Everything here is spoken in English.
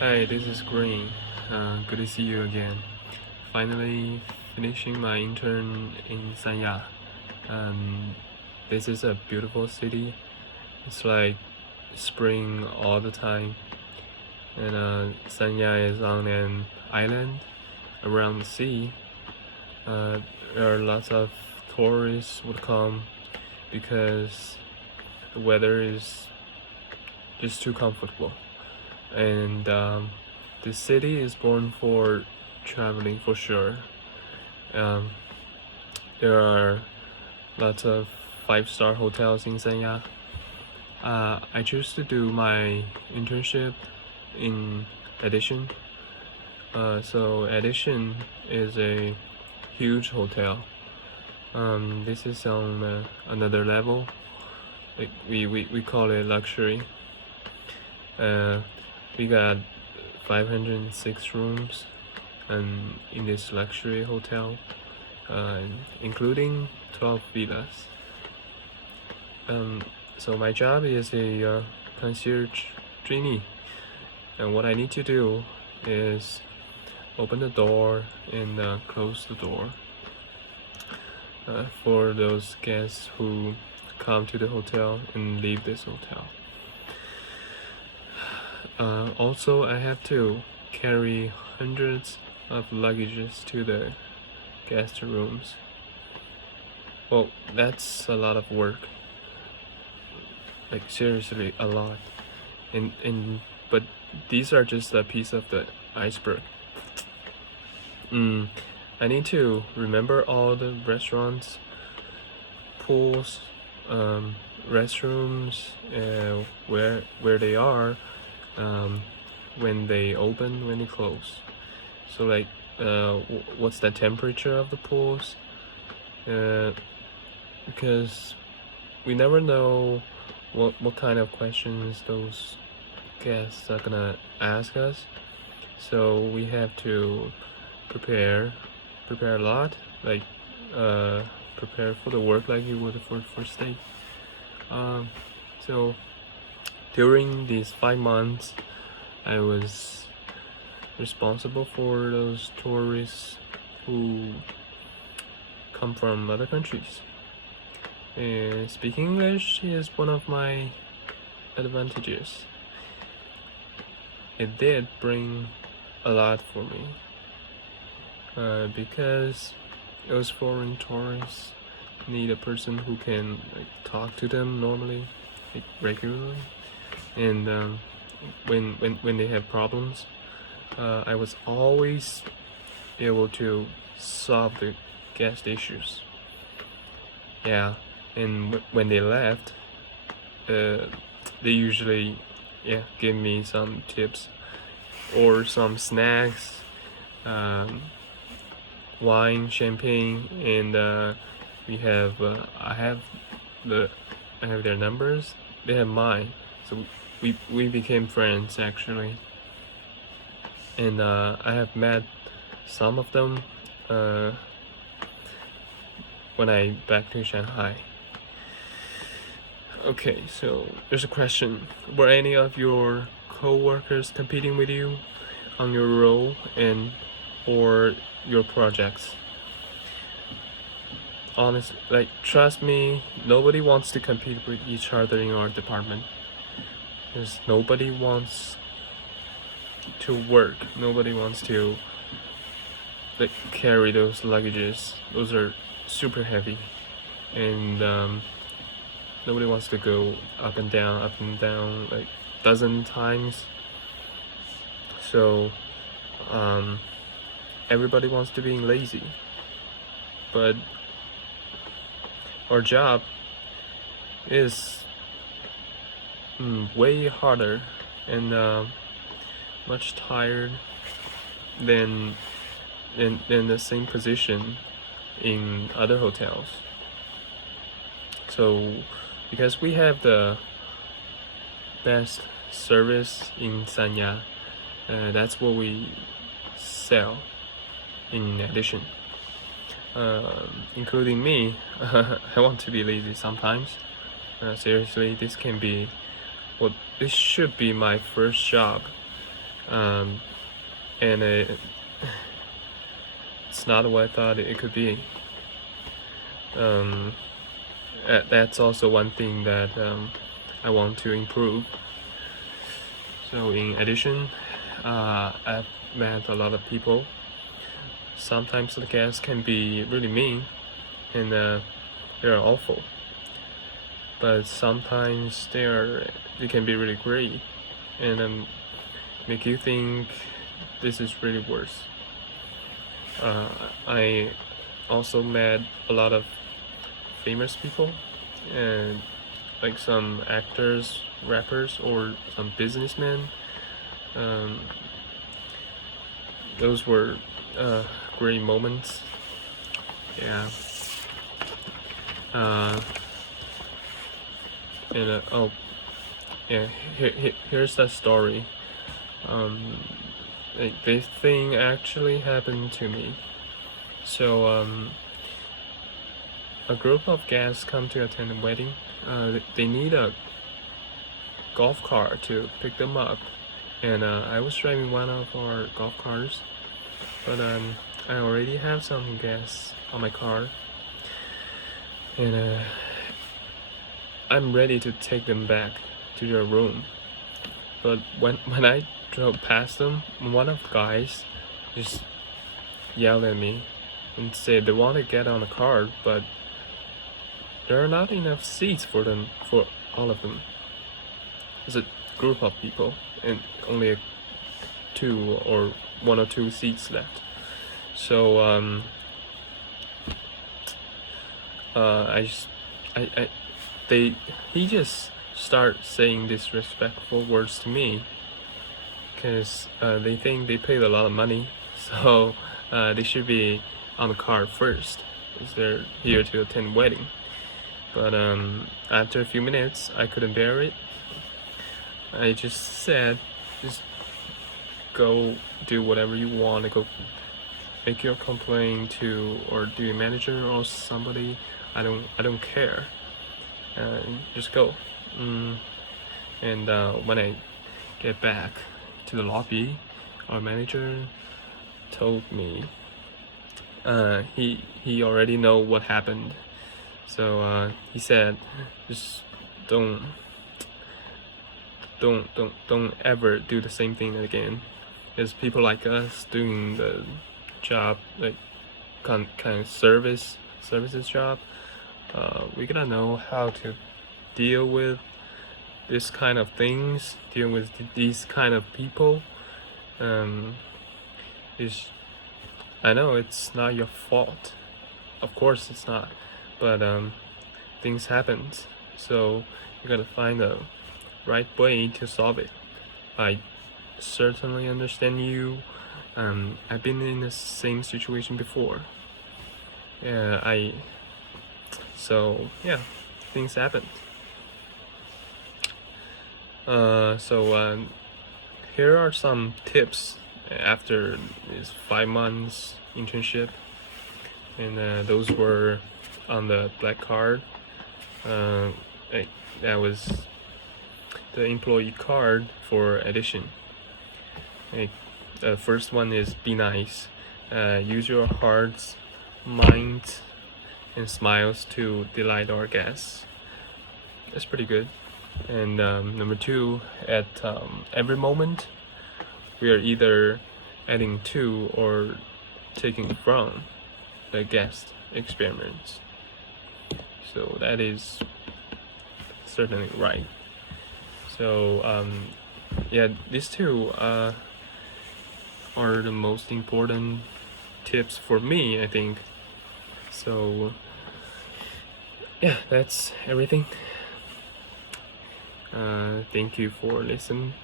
Hi, this is Green. Good to see you again. Finally finishing my intern in Sanya. Um, this is a beautiful city. It's like spring all the time. And Sanya is on an island around the sea. There are lots of tourists would come because the weather is just too comfortable. And the city is born for traveling for sure. Um, there are lots of five-star hotels in Sanya. I choose to do my internship in Edition. So Edition is a huge hotel. This is on another level. Like we call it luxury. We got 506 rooms and in this luxury hotel, including 12 villas. So my job is a concierge trainee, and what I need to do is open the door and close the door for those guests who come to the hotel and leave this hotel. Also, I have to carry hundreds of luggages to the guest rooms. Well, that's a lot of work. Like seriously, a lot. But these are just a piece of the iceberg. I need to remember all the restaurants, pools, restrooms, where they are, when they open, when they close. So like, what's the temperature of the pools? Because we never know what kind of questions those guests are gonna ask us. So we have to prepare a lot, like prepare for the work like you would for first day. So during these 5 months, I was responsible for those tourists who come from other countries. And speaking English is one of my advantages. It did bring a lot for me, because those foreign tourists need a person who can like talk to them normally, like regularly, and when they have problems, I was always able to solve the guest issues. Yeah, and when they left, they usually give me some tips or some snacks, wine, champagne, and I have their numbers. They have mine, so we became friends actually, and I have met some of them when I back to Shanghai. Okay, so there's a question. Were any of your co-workers competing with you on your role and or your projects? Honestly, like trust me, nobody wants to compete with each other in our department. Because nobody wants to work. Nobody wants to like carry those luggages. Those are super heavy, and nobody wants to go up and down like dozen times. So everybody wants to be lazy, but our job is way harder and much tired than the same position in other hotels. So because we have the best service in Sanya, that's what we sell in addition. Including me, I want to be lazy sometimes. Seriously, this should be my first job and it's not what I thought it could be. That's also one thing that I want to improve. So in addition, I've met a lot of people. Sometimes the guests can be really mean and they're awful, but sometimes they can be really great and make you think this is really worse. I also met a lot of famous people, and like some actors, rappers, or some businessmen. Those were great moments. Yeah. And oh, yeah. Here's that story. Like this thing actually happened to me. So a group of guests come to attend a wedding. They need a golf cart to pick them up, and I was driving one of our golf cars, but I already have some guests on my car, and I'm ready to take them back to their room. But when I drove past them, one of the guys just yelled at me and said they want to get on the car, but there are not enough seats for all of them. It's a group of people and only one or two seats left. So he just start saying disrespectful words to me because they think they paid a lot of money, so they should be on the car first, because they're here to attend wedding. But after a few minutes, I couldn't bear it. I just said, just go do whatever you want to go make your complaint to or to your manager or somebody. I don't care. Just go. And when I get back to the lobby, our manager told me he already know what happened. So he said, just don't ever do the same thing again. There's people like us doing the job, like kind of services job. We gotta know how to deal with this kind of things, deal with these kind of people. I know it's not your fault, of course it's not, but things happen, so you gotta find the right way to solve it. I certainly understand you. I've been in the same situation before. So yeah, things happen. So here are some tips after this 5 months internship, and those were on the black card. That was the employee card for addition. The first one is be nice. Use your hearts, minds, and smiles to delight our guests. That's pretty good. And number 2, at every moment, we are either adding to or taking from the guest experience. So that is certainly right. So yeah, these two are the most important tips for me, I think. So yeah, that's everything. Thank you for listening.